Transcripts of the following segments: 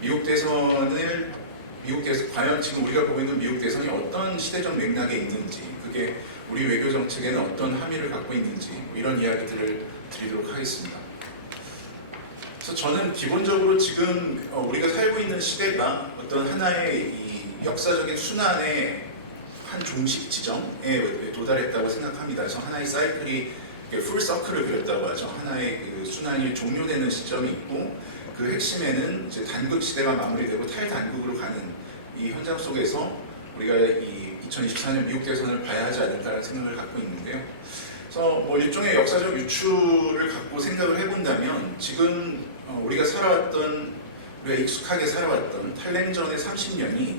미국 대선을 과연 지금 우리가 보고 있는 미국 대선이 어떤 시대적 맥락에 있는지, 그게 우리 외교 정책에는 어떤 함의를 갖고 있는지, 이런 이야기들을 드리도록 하겠습니다. 그래서 저는 기본적으로 지금 우리가 살고 있는 시대가 어떤 하나의 이 역사적인 순환의 한 종식 지점에 도달했다고 생각합니다. 그래서 하나의 사이클이 풀 서클을 그렸다고 하죠. 하나의 그 순환이 종료되는 시점이 있고, 그 핵심에는 이제 단극 시대가 마무리되고 탈단극으로 가는 이 현장 속에서 우리가 이 2024년 미국 대선을 봐야 하지 않을까라는 생각을 갖고 있는데요. 그래서 뭐 일종의 역사적 유추를 갖고 생각을 해본다면, 지금 우리가 익숙하게 살아왔던 탈냉전의 30년이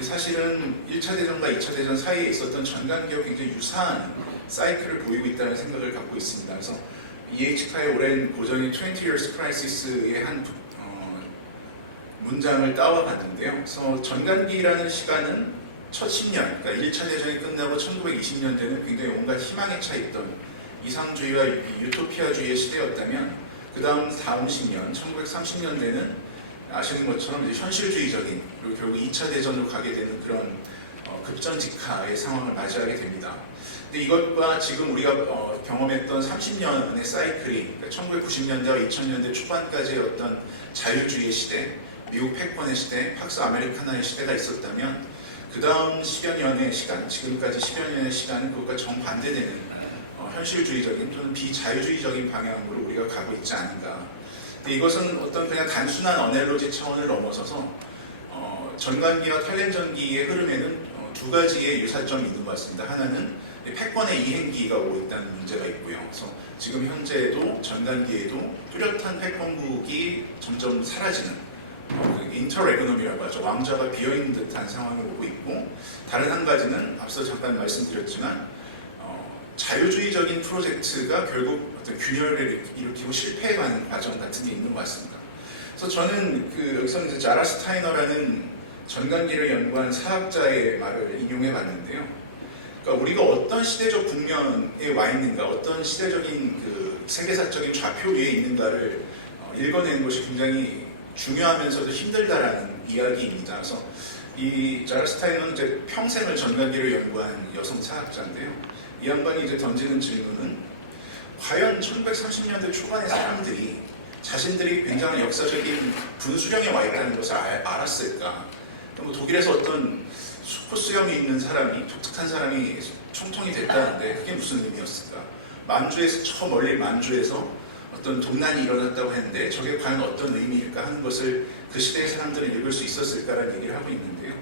사실은 1차 대전과 2차 대전 사이에 있었던 전간기와 굉장히 유사한 사이클을 보이고 있다는 생각을 갖고 있습니다. 그래서 EH카의 오랜 고전인 20 Years Crisis의 한 문장을 따와봤는데요. 그래서 전간기라는 시간은 첫 10년, 그러니까 1차 대전이 끝나고 1920년대는 굉장히 온갖 희망에 차 있던 이상주의와 유토피아주의의 시대였다면, 그 다음 10년, 1930년대는 아시는 것처럼 이제 현실주의적인, 그리고 결국 2차 대전으로 가게 되는 그런 급전직하의 상황을 맞이하게 됩니다. 근데 이것과 지금 우리가 경험했던 30년의 사이클이, 그러니까 1990년대와 2000년대 초반까지의 어떤 자유주의의 시대, 미국 패권의 시대, 팍스 아메리카나의 시대가 있었다면, 그 다음 10여 년의 시간, 지금까지 10여 년의 시간은 그것과 정반대되는 현실주의적인 또는 비자유주의적인 방향으로 우리가 가고 있지 않은가. 근데 이것은 어떤 그냥 단순한 어넬로지 차원을 넘어서서 전간기와 탈냉전기의 흐름에는 두 가지의 유사점이 있는 것 같습니다. 하나는 패권의 이행기가 오고 있다는 문제가 있고요. 그래서 지금 현재에도 전간기에도 뚜렷한 패권국이 점점 사라지는 인터레그놈이라고 하죠. 왕좌가 비어있는 듯한 상황이 오고 있고, 다른 한 가지는 앞서 잠깐 말씀드렸지만 자유주의적인 프로젝트가 결국 어떤 균열을 일으키고 실패해가는 과정 같은 게 있는 것 같습니다. 그래서 저는 여기서 이제 자라 스타이너라는 전간기를 연구한 사학자의 말을 인용해 봤는데요. 그러니까 우리가 어떤 시대적 국면에 와 있는가, 어떤 시대적인 그 세계사적인 좌표 위에 있는가를 읽어내는 것이 굉장히 중요하면서도 힘들다라는 이야기입니다. 그래서 이 자라 스타이너는 이제 평생을 전간기를 연구한 여성 사학자인데요. 이 양반이 이제 던지는 질문은, 과연 1930년대 초반의 사람들이 자신들이 굉장한 역사적인 분수령에 와 있다는 것을 알았을까? 뭐 독일에서 어떤 슈퍼수령이 있는 사람이, 독특한 사람이 총통이 됐다는데 그게 무슨 의미였을까? 만주에서, 저 멀리 만주에서 어떤 동난이 일어났다고 했는데 저게 과연 어떤 의미일까 하는 것을 그 시대의 사람들은 읽을 수 있었을까라는 얘기를 하고 있는데요.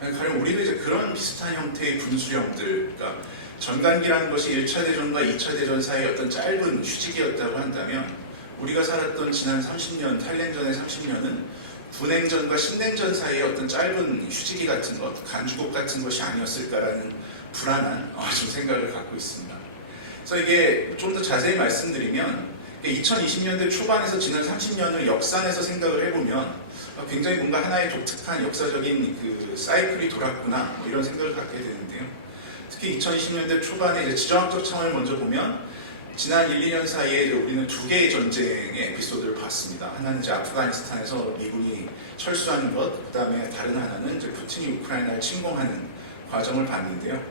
가령 우리도 이제 그런 비슷한 형태의 분수령들, 그러니까 전간기라는 것이 1차 대전과 2차 대전 사이의 어떤 짧은 휴지기였다고 한다면, 우리가 살았던 지난 30년, 탈냉전의 30년은 군냉전과 신냉전 사이의 어떤 짧은 휴지기 같은 것, 간주곡 같은 것이 아니었을까라는 불안한 좀 생각을 갖고 있습니다. 그래서 이게 좀 더 자세히 말씀드리면, 2020년대 초반에서 지난 30년을 역산해서 생각을 해보면 굉장히 뭔가 하나의 독특한 역사적인 그 사이클이 돌았구나, 이런 생각을 갖게 되는데요. 특히 2020년대 초반에 이제 지정학적 차원을 먼저 보면, 지난 1, 2년 사이에 우리는 두 개의 전쟁의 에피소드를 봤습니다. 하나는 이제 아프가니스탄에서 미군이 철수하는 것, 그 다음에 다른 하나는 이제 푸틴이 우크라이나를 침공하는 과정을 봤는데요.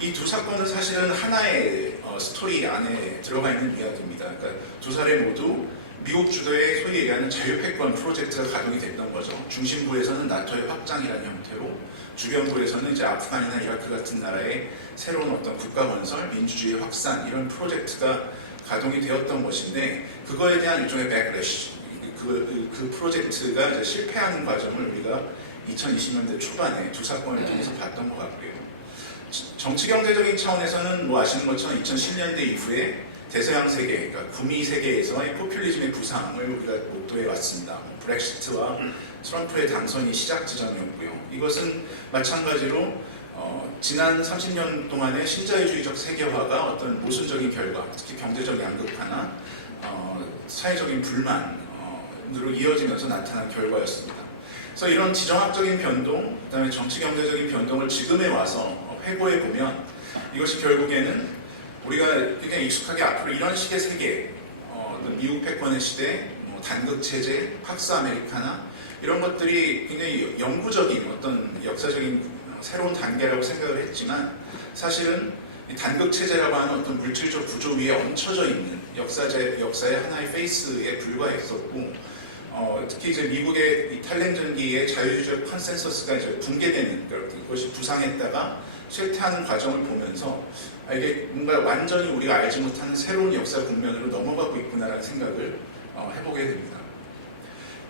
이 두 사건은 사실은 하나의 스토리 안에 들어가 있는 이야기입니다. 그러니까 두 사례 모두 미국 주도의 소위 얘기하는 자유패권 프로젝트가 가동이 됐던 거죠. 중심부에서는 나토의 확장이라는 형태로, 주변부에서는 이제 아프간이나 이라크 같은 나라의 새로운 어떤 국가 건설, 민주주의 확산, 이런 프로젝트가 가동이 되었던 것인데, 그거에 대한 일종의 백래시, 그 프로젝트가 이제 실패하는 과정을 우리가 2020년대 초반에 두 사건을 통해서 봤던 것 같고요. 정치 경제적인 차원에서는 뭐 아시는 것처럼 2010년대 이후에 대서양 세계, 그러니까 구미 세계에서의 포퓰리즘의 부상을 우리가 목도해 왔습니다. 브렉시트와 트럼프의 당선이 시작 지점이었고요. 이것은 마찬가지로 지난 30년 동안의 신자유주의적 세계화가 어떤 모순적인 결과, 특히 경제적 양극화나 사회적인 불만으로 이어지면서 나타난 결과였습니다. 그래서 이런 지정학적인 변동, 그다음에 정치 경제적인 변동을 지금에 와서 회고해 보면, 이것이 결국에는 우리가 굉장히 익숙하게 앞으로 이런 식의 세계, 미국 패권의 시대, 단극 체제, 팍스 아메리카나 이런 것들이 굉장히 영구적인 어떤 역사적인 새로운 단계라고 생각을 했지만 사실은 단극 체제라고 하는 어떤 물질적 구조 위에 얹혀져 있는 역사의 하나의 페이스에 불과했었고 특히 이제 미국의 이 탈냉전기의 자유주의적 컨센서스가 이제 붕괴되는 그것이 부상했다가 쇠퇴하는 과정을 보면서 이게 뭔가 완전히 우리가 알지 못하는 새로운 역사 국면으로 넘어가고 있구나라는 생각을 해보게 됩니다.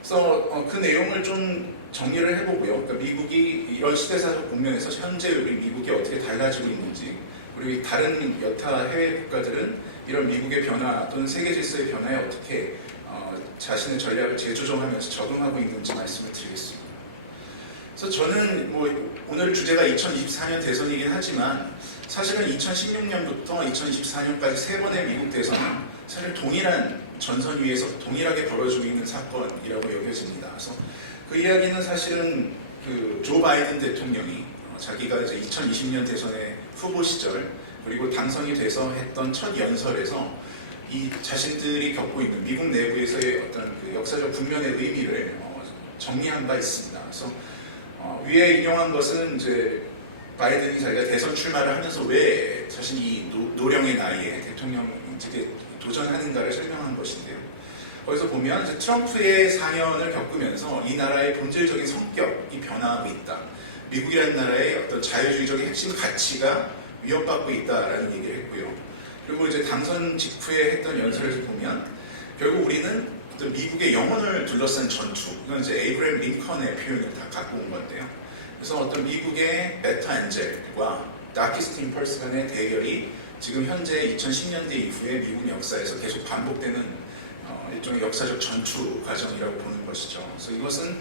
그래서 그 내용을 좀 정리를 해보고요. 그러니까 미국이 이런 시대사적 국면에서 현재 우리 미국이 어떻게 달라지고 있는지, 그리고 다른 여타 해외 국가들은 이런 미국의 변화 또는 세계 질서의 변화에 어떻게 자신의 전략을 재조정하면서 적응하고 있는지 말씀을 드리겠습니다. 그래서 저는 오늘 주제가 2024년 대선이긴 하지만 사실은 2016년부터 2024년까지 세 번의 미국 대선은 사실 동일한 전선 위에서 동일하게 벌어지고 있는 사건이라고 여겨집니다. 그래서 그 이야기는 사실은 그 조 바이든 대통령이 자기가 이제 2020년 대선의 후보 시절 그리고 당선이 돼서 했던 첫 연설에서 이 자신들이 겪고 있는 미국 내부에서의 어떤 그 역사적 국면의 의미를 정리한 바 있습니다. 그래서 위에 인용한 것은 이제 바이든이 자기가 대선 출마를 하면서 왜 자신이 이 노령의 나이에 대통령직에 도전하는가를 설명한 것인데요. 거기서 보면 이제 트럼프의 4년을 겪으면서 이 나라의 본질적인 성격이 변화하고 있다. 미국이라는 나라의 어떤 자유주의적인 핵심 가치가 위협받고 있다라는 얘기를 했고요. 그리고 이제 당선 직후에 했던 연설에서 보면 결국 우리는 어떤 미국의 영혼을 둘러싼 전투, 이건 이제 에이브러햄 링컨의 표현을 다 갖고 온 건데요. 그래서 어떤 미국의 베터 엔젤과 다키스트 임펄스 간의 대결이 지금 현재 2010년대 이후에 미국 역사에서 계속 반복되는 일종의 역사적 전투 과정이라고 보는 것이죠. 그래서 이것은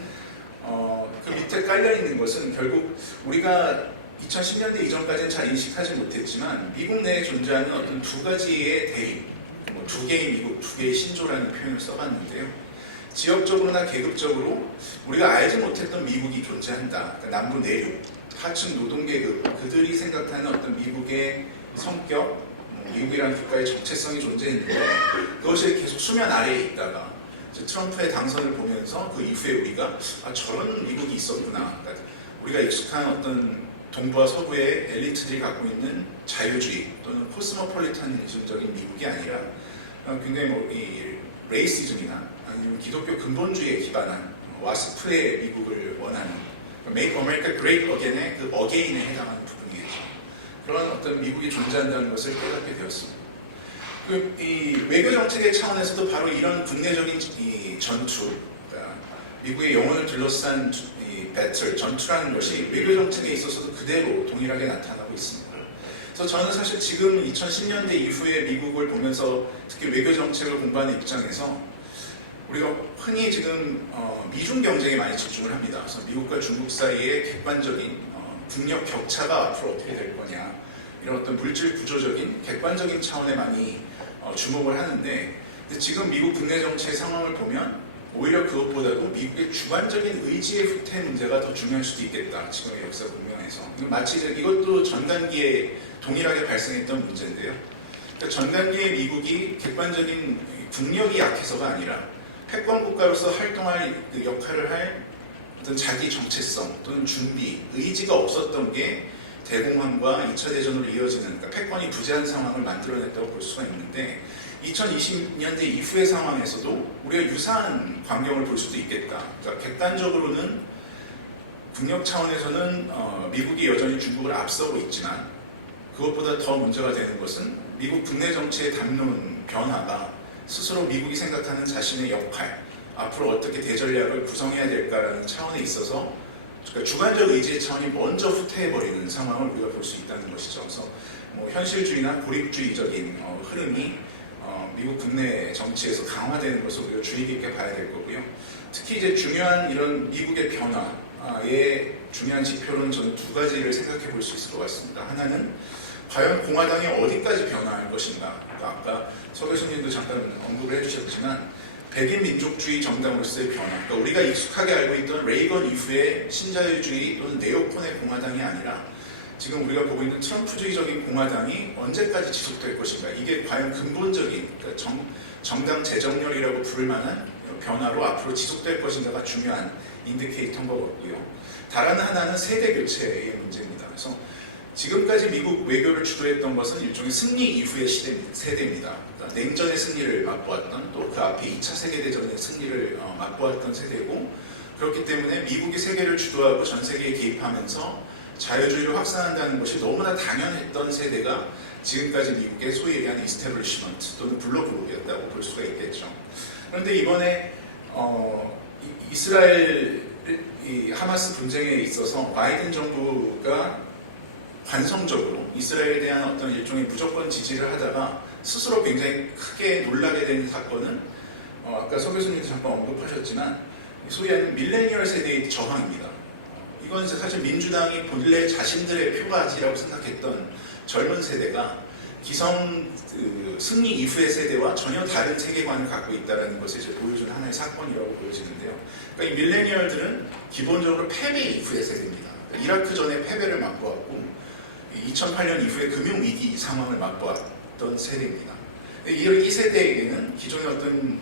그 밑에 깔려 있는 것은 결국 우리가 2010년대 이전까지는 잘 인식하지 못했지만 미국 내에 존재하는 어떤 두 가지의 대립, 두 개의 미국, 두 개의 신조라는 표현을 써봤는데요. 지역적으로나 계급적으로 우리가 알지 못했던 미국이 존재한다. 그러니까 남부 내륙, 하층 노동계급, 그들이 생각하는 어떤 미국의 성격, 미국이라는 국가의 정체성이 존재했는데 그것이 계속 수면 아래에 있다가 트럼프의 당선을 보면서 그 이후에 우리가 저런 미국이 있었구나. 그러니까 우리가 익숙한 어떤 동부와 서부의 엘리트들이 갖고 있는 자유주의 또는 코스모폴리탄적인 미국이 아니라 굉장히 이 레이시즘이나 아니면 기독교 근본주의에 기반한 와스프의 미국을 원하는 Make America Great Again의 그 어게인에 해당하는 부분이겠죠. 그런 어떤 미국이 존재한다는 것을 깨닫게 되었습니다. 이 외교 정책의 차원에서도 바로 이런 국내적인 이 전투, 그러니까 미국의 영혼을 둘러싼 배틀, 전투라는 것이 외교 정책에 있어서도 그대로 동일하게 나타나고 있습니다. 그래서 저는 사실 지금 2010년대 이후에 미국을 보면서 특히 외교 정책을 공부하는 입장에서 우리가 흔히 지금 미중 경쟁에 많이 집중을 합니다. 그래서 미국과 중국 사이의 객관적인 국력 격차가 앞으로 어떻게 될 거냐, 이런 어떤 물질 구조적인 객관적인 차원에 많이 주목을 하는데 지금 미국 국내 정치의 상황을 보면 오히려 그것보다도 미국의 주관적인 의지의 후퇴 문제가 더 중요할 수도 있겠다. 지금의 역사 국면에서. 마치 이것도 전간기에 동일하게 발생했던 문제인데요. 그러니까 전간기의 미국이 객관적인 국력이 약해서가 아니라 패권 국가로서 활동할 그 역할을 할 어떤 자기 정체성 또는 준비, 의지가 없었던 게 대공황과 2차 대전으로 이어지는, 그러니까 패권이 부재한 상황을 만들어냈다고 볼 수가 있는데 2020년대 이후의 상황에서도 우리가 유사한 광경을 볼 수도 있겠다. 그러니까 객관적으로는 국력 차원에서는 미국이 여전히 중국을 앞서고 있지만 그것보다 더 문제가 되는 것은 미국 국내 정치의 담론 변화가 스스로 미국이 생각하는 자신의 역할, 앞으로 어떻게 대전략을 구성해야 될까라는 차원에 있어서 그러니까 주관적 의지의 차원이 먼저 후퇴해버리는 상황을 우리가 볼 수 있다는 것이죠. 그래서 현실주의나 고립주의적인 흐름이 미국 국내 정치에서 강화되는 것을 우리가 주의 깊게 봐야 될 거고요. 특히 이제 중요한 이런 미국의 변화의 중요한 지표로는 저는 두 가지를 생각해 볼 수 있을 것 같습니다. 하나는 과연 공화당이 어디까지 변화할 것인가. 그러니까 아까 서 교수님도 잠깐 언급을 해주셨지만 백인 민족주의 정당으로서의 변화. 그러니까 우리가 익숙하게 알고 있던 레이건 이후의 신자유주의 또는 네오콘의 공화당이 아니라 지금 우리가 보고 있는 트럼프주의적인 공화당이 언제까지 지속될 것인가. 이게 과연 근본적인 그러니까 정당 재정렬이라고 부를 만한 변화로 앞으로 지속될 것인가가 중요한 인디케이터인 것 같고요. 다른 하나는 세대 교체의 문제입니다. 그래서 지금까지 미국 외교를 주도했던 것은 일종의 승리 이후의 세대입니다. 그러니까 냉전의 승리를 맛보았던 또 그 앞에 2차 세계대전의 승리를 맛보았던 세대고, 그렇기 때문에 미국이 세계를 주도하고 전 세계에 개입하면서 자유주의를 확산한다는 것이 너무나 당연했던 세대가 지금까지 미국의 소위 얘기하는 이스태블리시먼트 또는 블록그룹이었다고 볼 수가 있겠죠. 그런데 이번에 이스라엘 하마스 분쟁에 있어서 바이든 정부가 관성적으로 이스라엘에 대한 어떤 일종의 무조건 지지를 하다가 스스로 굉장히 크게 놀라게 된 사건은 아까 서 교수님도 잠깐 언급하셨지만 소위 하는 밀레니얼 세대의 저항입니다. 이건 사실 민주당이 본래 자신들의 표가지라고 생각했던 젊은 세대가 기성 승리 이후의 세대와 전혀 다른 세계관을 갖고 있다는 것을 이제 보여준 하나의 사건이라고 보여지는데요. 그러니까 이 밀레니얼들은 기본적으로 패배 이후의 세대입니다. 이라크 전에 패배를 맛보았고 2008년 이후에 금융위기 상황을 맛보았던 세대입니다. 이 세대에게는 기존의 어떤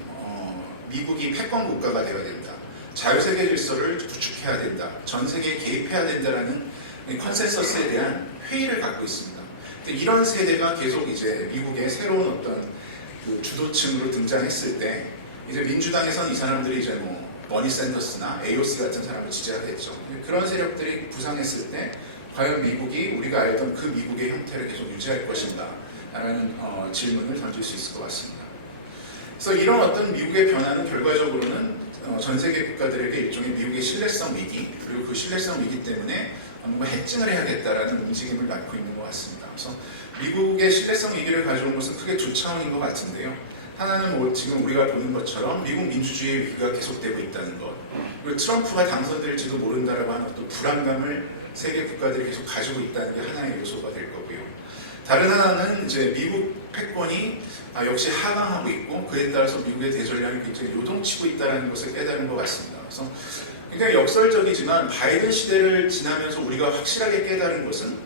미국이 패권 국가가 되어야 된다, 자유세계 질서를 구축해야 된다, 전 세계에 개입해야 된다라는 컨센서스에 대한 회의를 갖고 있습니다. 이런 세대가 계속 이제 미국의 새로운 어떤 그 주도층으로 등장했을 때 이제 민주당에서는 이 사람들이 이제 뭐 버니 샌더스나 에이오스 같은 사람을 지지하겠죠. 그런 세력들이 부상했을 때 과연 미국이 우리가 알던 그 미국의 형태를 계속 유지할 것인가 라는 질문을 던질 수 있을 것 같습니다. 그래서 이런 어떤 미국의 변화는 결과적으로는 전 세계 국가들에게 일종의 미국의 신뢰성 위기, 그리고 그 신뢰성 위기 때문에 뭔가 해칭을 해야겠다라는 움직임을 낳고 있는 것 같습니다. 그래서 미국의 신뢰성 위기를 가져온 것은 크게 두 차원인 것 같은데요. 하나는 뭐 지금 우리가 보는 것처럼 미국 민주주의의 위기가 계속되고 있다는 것, 그리고 트럼프가 당선될지도 모른다라고 하는 또 불안감을 세계 국가들이 계속 가지고 있다는 게 하나의 요소가 될 거고요. 다른 하나는 이제 미국 패권이 역시 하강하고 있고, 그에 따라서 미국의 대전략이 굉장히 요동치고 있다는 것을 깨달은 것 같습니다. 그래서 굉장히 역설적이지만 바이든 시대를 지나면서 우리가 확실하게 깨달은 것은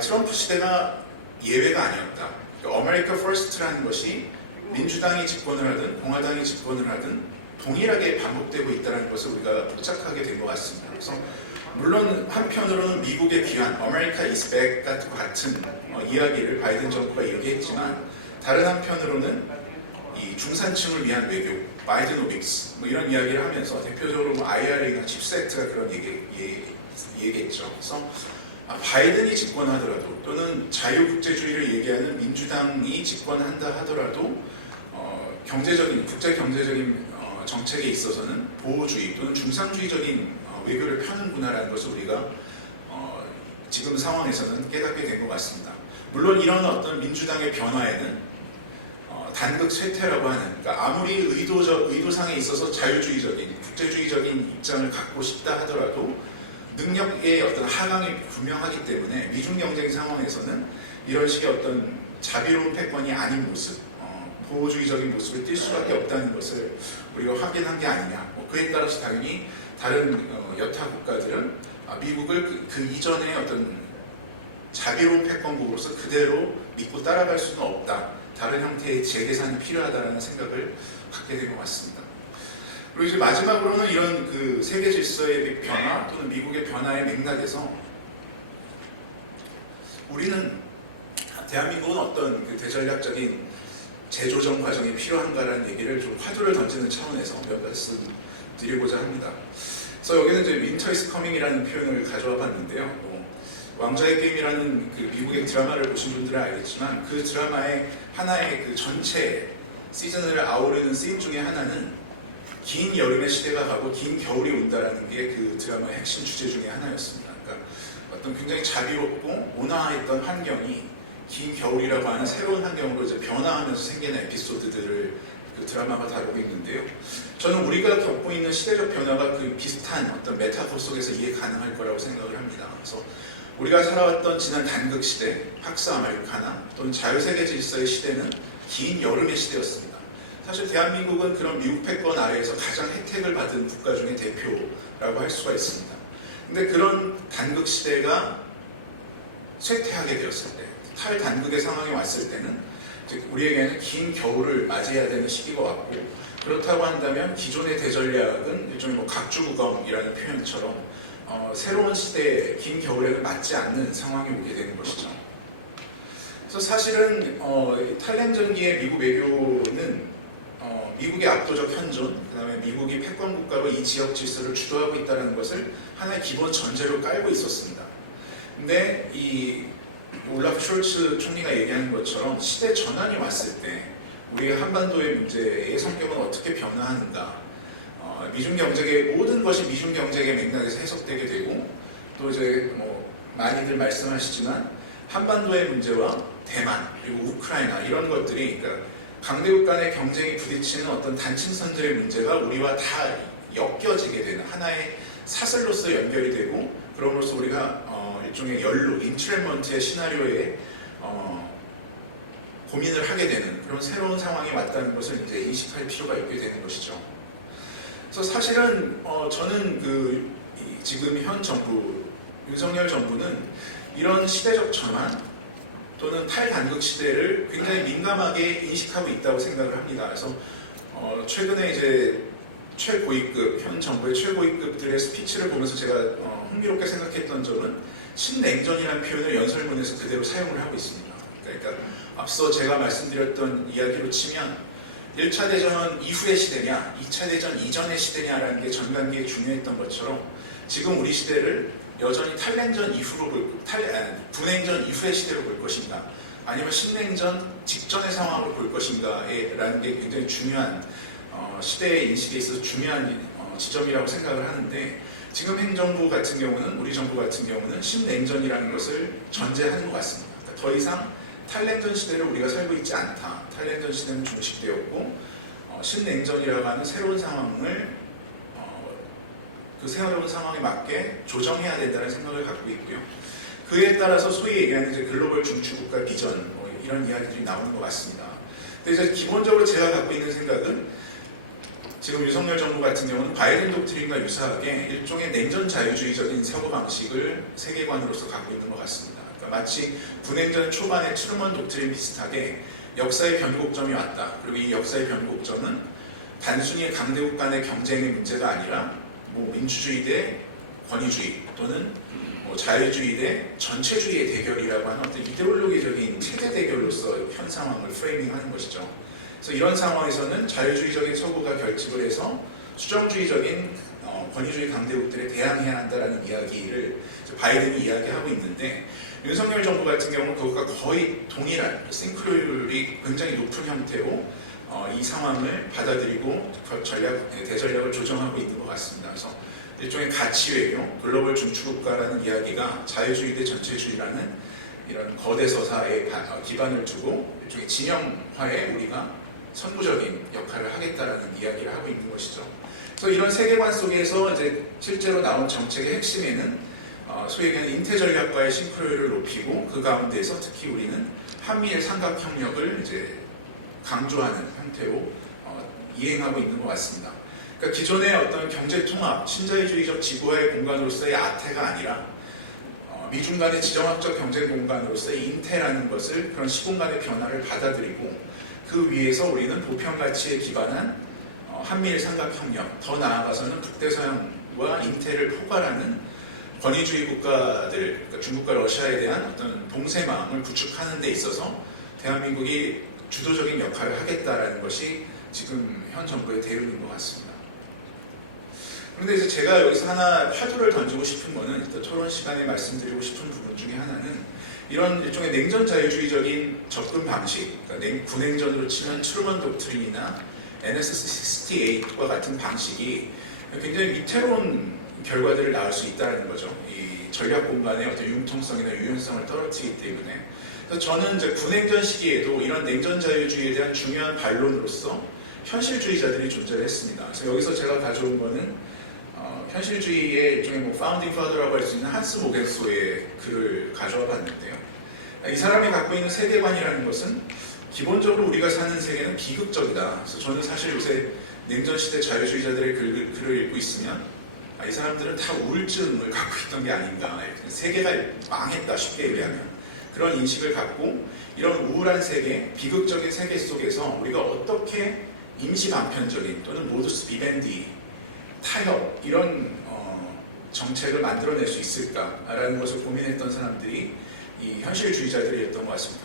트럼프 시대가 예외가 아니었다. 그러니까 아메리카 퍼스트라는 것이 민주당이 집권을 하든 공화당이 집권을 하든 동일하게 반복되고 있다는 것을 우리가 포착하게 된 것 같습니다. 그래서 물론 한편으로는 미국의 귀환, 아메리카 is back 같은 이야기를 바이든 정부가 얘기했지만, 다른 한편으로는 이 중산층을 위한 외교, 바이든오믹스 뭐 이런 이야기를 하면서 대표적으로 뭐 IRA나 칩세트가 그런 얘기했죠. 그래서 바이든이 집권하더라도 또는 자유국제주의를 얘기하는 민주당이 집권한다 하더라도 국제 경제적인 정책에 있어서는 보호주의 또는 중상주의적인 외교를 펴는구나라는 것을 우리가 지금 상황에서는 깨닫게 된 것 같습니다. 물론 이런 어떤 민주당의 변화에는 단극 쇠퇴라고 하는, 그러니까 아무리 의도상에 있어서 자유주의적인, 국제주의적인 입장을 갖고 싶다 하더라도 능력의 어떤 하강이 분명하기 때문에 미중 경쟁 상황에서는 이런 식의 어떤 자비로운 패권이 아닌 모습, 보호주의적인 모습을 띌 수밖에 없다는 것을 우리가 확인한 게 아니냐. 그에 따라서 당연히 다른 여타 국가들은 미국을 그 이전의 어떤 자비로운 패권국으로서 그대로 믿고 따라갈 수는 없다. 다른 형태의 재계산이 필요하다는 생각을 갖게 된 것 같습니다. 그리고 이제 마지막으로는 이런 그 세계 질서의 변화 또는 미국의 변화의 맥락에서 우리는 대한민국은 어떤 그 대전략적인 재조정 과정이 필요한가라는 얘기를 좀 화두를 던지는 차원에서 몇 말씀 드리고자 합니다. 그래서 여기는 이제 Winter is Coming이라는 표현을 가져와 봤는데요. 왕좌의 게임이라는 그 미국의 드라마를 보신 분들은 알겠지만 그 드라마의 하나의 그 전체 시즌을 아우르는 씬 중에 하나는 긴 여름의 시대가 가고 긴 겨울이 온다라는 게 그 드라마의 핵심 주제 중에 하나였습니다. 그러니까 어떤 굉장히 자비롭고 온화했던 환경이 긴 겨울이라고 하는 새로운 환경으로 이제 변화하면서 생기는 에피소드들을 그 드라마가 다루고 있는데요. 저는 우리가 겪고 있는 시대적 변화가 그 비슷한 어떤 메타포 속에서 이해 가능할 거라고 생각을 합니다. 그래서 우리가 살아왔던 지난 단극 시대, 팍스 아메리카나 또는 자유세계 질서의 시대는 긴 여름의 시대였습니다. 사실 대한민국은 그런 미국 패권 아래에서 가장 혜택을 받은 국가 중에 대표라고 할 수가 있습니다. 근데 그런 단극 시대가 쇠퇴하게 되었을 때, 탈단극의 상황이 왔을 때는 즉 우리에게는 긴 겨울을 맞이해야 되는 시기인 것 같고, 그렇다고 한다면 기존의 대전략은 일종의 뭐 각주국엄이라는 표현처럼 새로운 시대에 긴 겨울에는 맞지 않는 상황이 오게 되는 것이죠. 그래서 사실은 탈냉전기의 미국 외교는 미국의 압도적 현존, 그 다음에 미국이 패권 국가로 이 지역 질서를 주도하고 있다는 것을 하나의 기본 전제로 깔고 있었습니다. 근데 이 올라프 숄츠 총리가 얘기하는 것처럼 시대 전환이 왔을 때 우리가 한반도의 문제의 성격은 어떻게 변화하는가, 미중 경제의 모든 것이 미중 경제의 맥락에서 해석되게 되고, 또 이제 뭐 많이들 말씀하시지만 한반도의 문제와 대만 그리고 우크라이나 이런 것들이, 그러니까 강대국 간의 경쟁이 부딪히는 어떤 단층선들의 문제가 우리와 다 엮여지게 되는 하나의 사슬로서 연결이 되고, 그럼으로써 우리가 일종의 연루, 인트랩먼트의 시나리오에 고민을 하게 되는 그런 새로운 상황이 왔다는 것을 이제 인식할 필요가 있게 되는 것이죠. 그래서 사실은 저는 지금 현 정부, 윤석열 정부는 이런 시대적 전환 또는 탈단극 시대를 굉장히 민감하게 인식하고 있다고 생각을 합니다. 그래서 최근에 이제 최고위급, 현 정부의 최고위급들의 스피치를 보면서 제가 흥미롭게 생각했던 점은 신냉전이라는 표현을 연설문에서 그대로 사용을 하고 있습니다. 그러니까 앞서 제가 말씀드렸던 이야기로 치면 1차 대전 이후의 시대냐, 2차 대전 이전의 시대냐라는 게 전반기에 중요했던 것처럼 지금 우리 시대를 여전히 탈냉전 이후로 군냉전 이후의 시대로 볼 것인가, 아니면 신냉전 직전의 상황으로 볼 것인가라는 게 굉장히 중요한 시대의 인식에 있어서 중요한 지점이라고 생각을 하는데, 지금 행정부 같은 경우는, 우리 정부 같은 경우는 신냉전이라는 것을 전제하는 것 같습니다. 그러니까 더 이상 탈냉전 시대를 우리가 살고 있지 않다. 탈냉전 시대는 종식되었고 신냉전이라고 하는 새로운 상황을 그 새로운 상황에 맞게 조정해야 된다는 생각을 갖고 있고요. 그에 따라서 소위 얘기하는 이제 글로벌 중추국가 비전 이런 이야기들이 나오는 것 같습니다. 근데 이제 기본적으로 제가 갖고 있는 생각은 지금 윤석열 정부 같은 경우는 바이든 독트린과 유사하게 일종의 냉전 자유주의적인 사고방식을 세계관으로서 갖고 있는 것 같습니다. 그러니까 마치 군냉전 초반의 트루먼 독트린 비슷하게 역사의 변곡점이 왔다. 그리고 이 역사의 변곡점은 단순히 강대국 간의 경쟁의 문제가 아니라 뭐 민주주의 대 권위주의 또는 뭐 자유주의 대 전체주의의 대결이라고 하는 어떤 이데올로기적인 체제 대결로서 현 상황을 프레이밍하는 것이죠. 그래서 이런 상황에서는 자유주의적인 서구가 결집을 해서 수정주의적인 권위주의 강대국들에 대항해야 한다는 이야기를 바이든이 이야기하고 있는데, 윤석열 정부 같은 경우는 그것과 거의 동일한 싱크로율이 굉장히 높은 형태로 이 상황을 받아들이고 대전략을 조정하고 있는 것 같습니다. 그래서 일종의 가치 외교, 글로벌 중추국가라는 이야기가 자유주의 대 전체주의라는 이런 거대 서사에 기반을 두고 일종의 진영화에 우리가 선구적인 역할을 하겠다라는 이야기를 하고 있는 것이죠. 그래서 이런 세계관 속에서 이제 실제로 나온 정책의 핵심에는 소위 얘기하는 인태 전략과의 싱크로율을 높이고, 그 가운데서 특히 우리는 한미일 삼각협력을 이제 강조하는 형태로 이행하고 있는 것 같습니다. 그러니까 기존의 어떤 경제 통합, 신자유주의적 지구화의 공간으로서의 아태가 아니라 미중 간의 지정학적 경제 공간으로서의 인태라는 것을, 그런 시공간의 변화를 받아들이고 그 위에서 우리는 보편 가치에 기반한 한미일 삼각협력, 더 나아가서는 북대서양과 인태를 포괄하는 권위주의 국가들, 그러니까 중국과 러시아에 대한 어떤 동세망을 구축하는 데 있어서 대한민국이 주도적인 역할을 하겠다라는 것이 지금 현 정부의 대응인 것 같습니다. 그런데 이제 제가 여기서 하나 화두를 던지고 싶은 거는, 일단 토론 시간에 말씀드리고 싶은 부분 중에 하나는 이런 일종의 냉전 자유주의적인 접근 방식, 그러니까 군냉전으로 치면 트루먼 독트린이나 NSC-68과 같은 방식이 굉장히 위태로운 결과들을 낳을 수 있다는 거죠. 이 전략 공간의 어떤 융통성이나 유연성을 떨어뜨리기 때문에. 그래서 저는 이제 군냉전 시기에도 이런 냉전 자유주의에 대한 중요한 반론으로서 현실주의자들이 존재를 했습니다. 그래서 여기서 제가 가져온 거는 현실주의의 일종의 뭐 파운딩 파더라고 할 수 있는 한스 모겐소의 글을 가져와 봤는데요. 이 사람이 갖고 있는 세계관이라는 것은 기본적으로 우리가 사는 세계는 비극적이다. 그래서 저는 사실 요새 냉전시대 자유주의자들의 글을 읽고 있으면 이 사람들은 다 우울증을 갖고 있던 게 아닌가. 세계가 망했다, 쉽게 얘기하면. 그런 인식을 갖고 이런 우울한 세계, 비극적인 세계 속에서 우리가 어떻게 임시 반편적인 또는 모두스 비벤디, 타협 이런 정책을 만들어낼 수 있을까라는 것을 고민했던 사람들이 이 현실주의자들이었던 것 같습니다.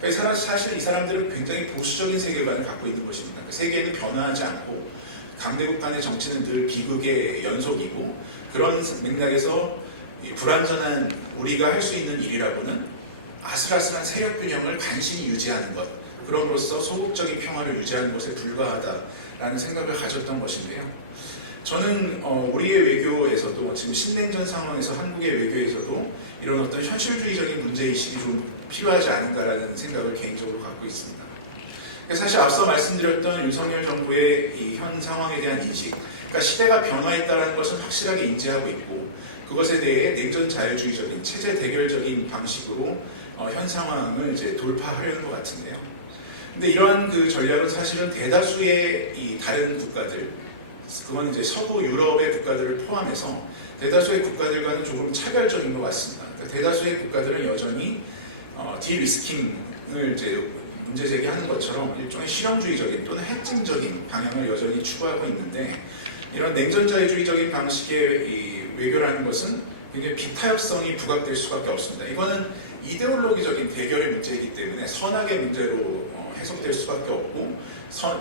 그러니까 사실 이 사람들은 굉장히 보수적인 세계관을 갖고 있는 것입니다. 그러니까 세계는 변화하지 않고 강대국 간의 정치는 늘 비극의 연속이고 그런 맥락에서 불완전한 우리가 할 수 있는 일이라고는 아슬아슬한 세력 균형을 간신히 유지하는 것, 그럼으로써 소극적인 평화를 유지하는 것에 불과하다라는 생각을 가졌던 것인데요. 저는 우리의 외교에서도 지금 신냉전 상황에서 한국의 외교에서도 이런 어떤 현실주의적인 문제의식이 좀 필요하지 않은가라는 생각을 개인적으로 갖고 있습니다. 사실 앞서 말씀드렸던 윤석열 정부의 이 현 상황에 대한 인식, 그러니까 시대가 변화했다는 것은 확실하게 인지하고 있고 그것에 대해 냉전 자유주의적인 체제 대결적인 방식으로 현 상황을 이제 돌파하려는 것 같은데요. 근데 이러한 그 전략은 사실은 대다수의 이 다른 국가들, 그건 이제 서구 유럽의 국가들을 포함해서 대다수의 국가들과는 조금 차별적인 것 같습니다. 그러니까 대다수의 국가들은 여전히 디리스킹을 이제 문제 제기하는 것처럼 일종의 실용주의적인 또는 핵심적인 방향을 여전히 추구하고 있는데 이런 냉전자유주의적인 방식의 이 외교라는 것은 굉장히 비타협성이 부각될 수밖에 없습니다. 이거는 이데올로기적인 대결의 문제이기 때문에 선악의 문제로 해석될 수밖에 없고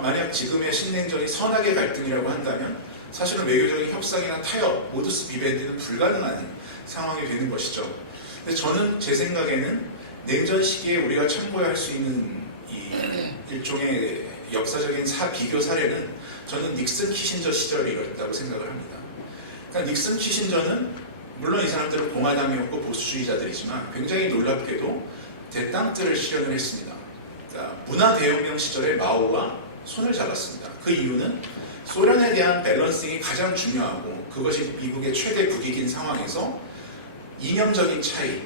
만약 지금의 신냉전이 선악의 갈등이라고 한다면 사실은 외교적인 협상이나 타협, 모두스 비벤디는 불가능한 상황이 되는 것이죠. 근데 저는 제 생각에는 냉전 시기에 우리가 참고할 수 있는 이 일종의 역사적인 비교 사례는 저는 닉슨 키신저 시절이었다고 생각을 합니다. 그러니까 닉슨 키신저는 물론 이 사람들은 공화당이었고 보수주의자들이지만 굉장히 놀랍게도 대땅들을 실현을 했습니다. 그러니까 문화대혁명 시절에 마오와 손을 잡았습니다. 그 이유는 소련에 대한 밸런싱이 가장 중요하고 그것이 미국의 최대 국익인 상황에서 이념적인 차이,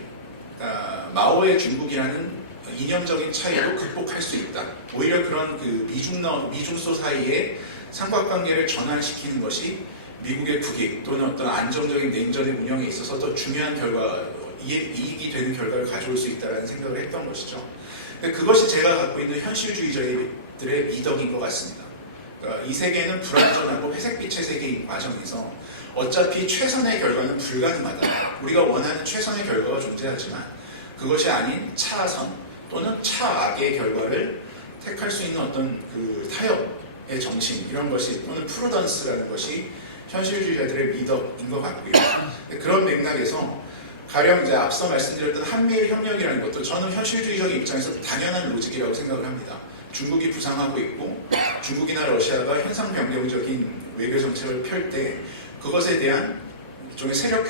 그러니까 마오의 중국이라는 이념적인 차이로 극복할 수 있다. 오히려 그런 그 미중소 사이의 삼각관계를 전환시키는 것이 미국의 국익 또는 어떤 안정적인 냉전의 운영에 있어서 더 중요한 이익이 되는 결과를 가져올 수 있다는 생각을 했던 것이죠. 그것이 제가 갖고 있는 현실주의자들의 미덕인 것 같습니다. 그러니까 이 세계는 불완전하고 회색빛의 세계인 과정에서 어차피 최선의 결과는 불가능하다. 우리가 원하는 최선의 결과가 존재하지만 그것이 아닌 차선 또는 차악의 결과를 택할 수 있는 어떤 그 타협의 정신 이런 것이 또는 프루던스라는 것이 현실주의자들의 미덕인 것 같고요. 그런 맥락에서 가령 이제 앞서 말씀드렸던 한미일 협력이라는 것도 저는 현실주의적인 입장에서 당연한 로직이라고 생각을 합니다. 중국이 부상하고 있고 중국이나 러시아가 현상변경적인 외교 정책을 펼 때 그것에 대한 일종의 세력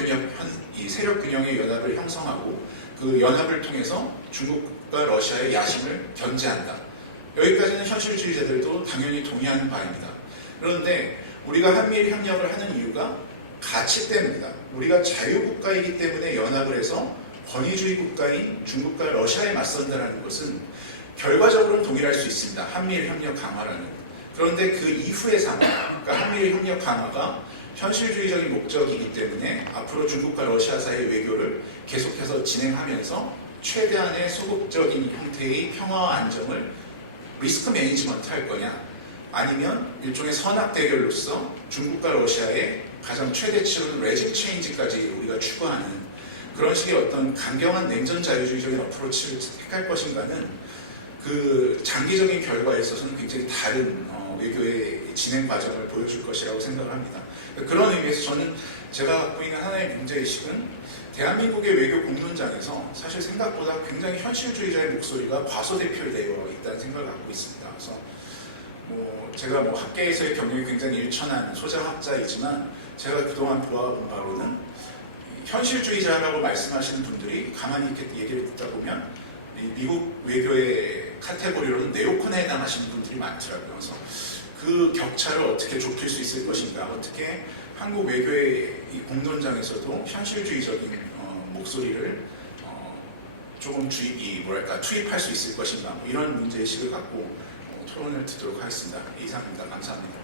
균형의 연합을 형성하고 그 연합을 통해서 중국과 러시아의 야심을 견제한다. 여기까지는 현실주의자들도 당연히 동의하는 바입니다. 그런데 우리가 한미일 협력을 하는 이유가 가치 때문이다. 우리가 자유국가이기 때문에 연합을 해서 권위주의 국가인 중국과 러시아에 맞선다는 것은 결과적으로는 동일할 수 있습니다. 한미일 협력 강화라는. 그런데 그 이후의 상황, 그러니까 한미일 협력 강화가 현실주의적인 목적이기 때문에 앞으로 중국과 러시아 사이의 외교를 계속해서 진행하면서 최대한의 소극적인 형태의 평화와 안정을 리스크 매니지먼트 할 거냐, 아니면 일종의 선악 대결로서 중국과 러시아의 가장 최대치로는 레짐 체인지까지 우리가 추구하는 그런 식의 어떤 강경한 냉전 자유주의적인 어프로치를 택할 것인가는 그 장기적인 결과에 있어서는 굉장히 다른 외교의 진행 과정을 보여줄 것이라고 생각을 합니다. 그런 의미에서 저는 제가 갖고 있는 하나의 문제의식은 대한민국의 외교 공론장에서 사실 생각보다 굉장히 현실주의자의 목소리가 과소대표되어 있다는 생각을 갖고 있습니다. 그래서 제가 학계에서의 경력이 굉장히 일천한 소장학자이지만 제가 그동안 보아본 바로는 현실주의자라고 말씀하시는 분들이 가만히 이렇게 얘기를 듣다 보면 미국 외교의 카테고리로는 네오콘에 해당하시는 분들이 많더라고요. 그래서 그 격차를 어떻게 좁힐 수 있을 것인가, 어떻게 한국 외교의 이 공론장에서도 현실주의적인 목소리를 조금 투입할 수 있을 것인가, 이런 문제의식을 갖고 토론을 듣도록 하겠습니다. 이상입니다. 감사합니다.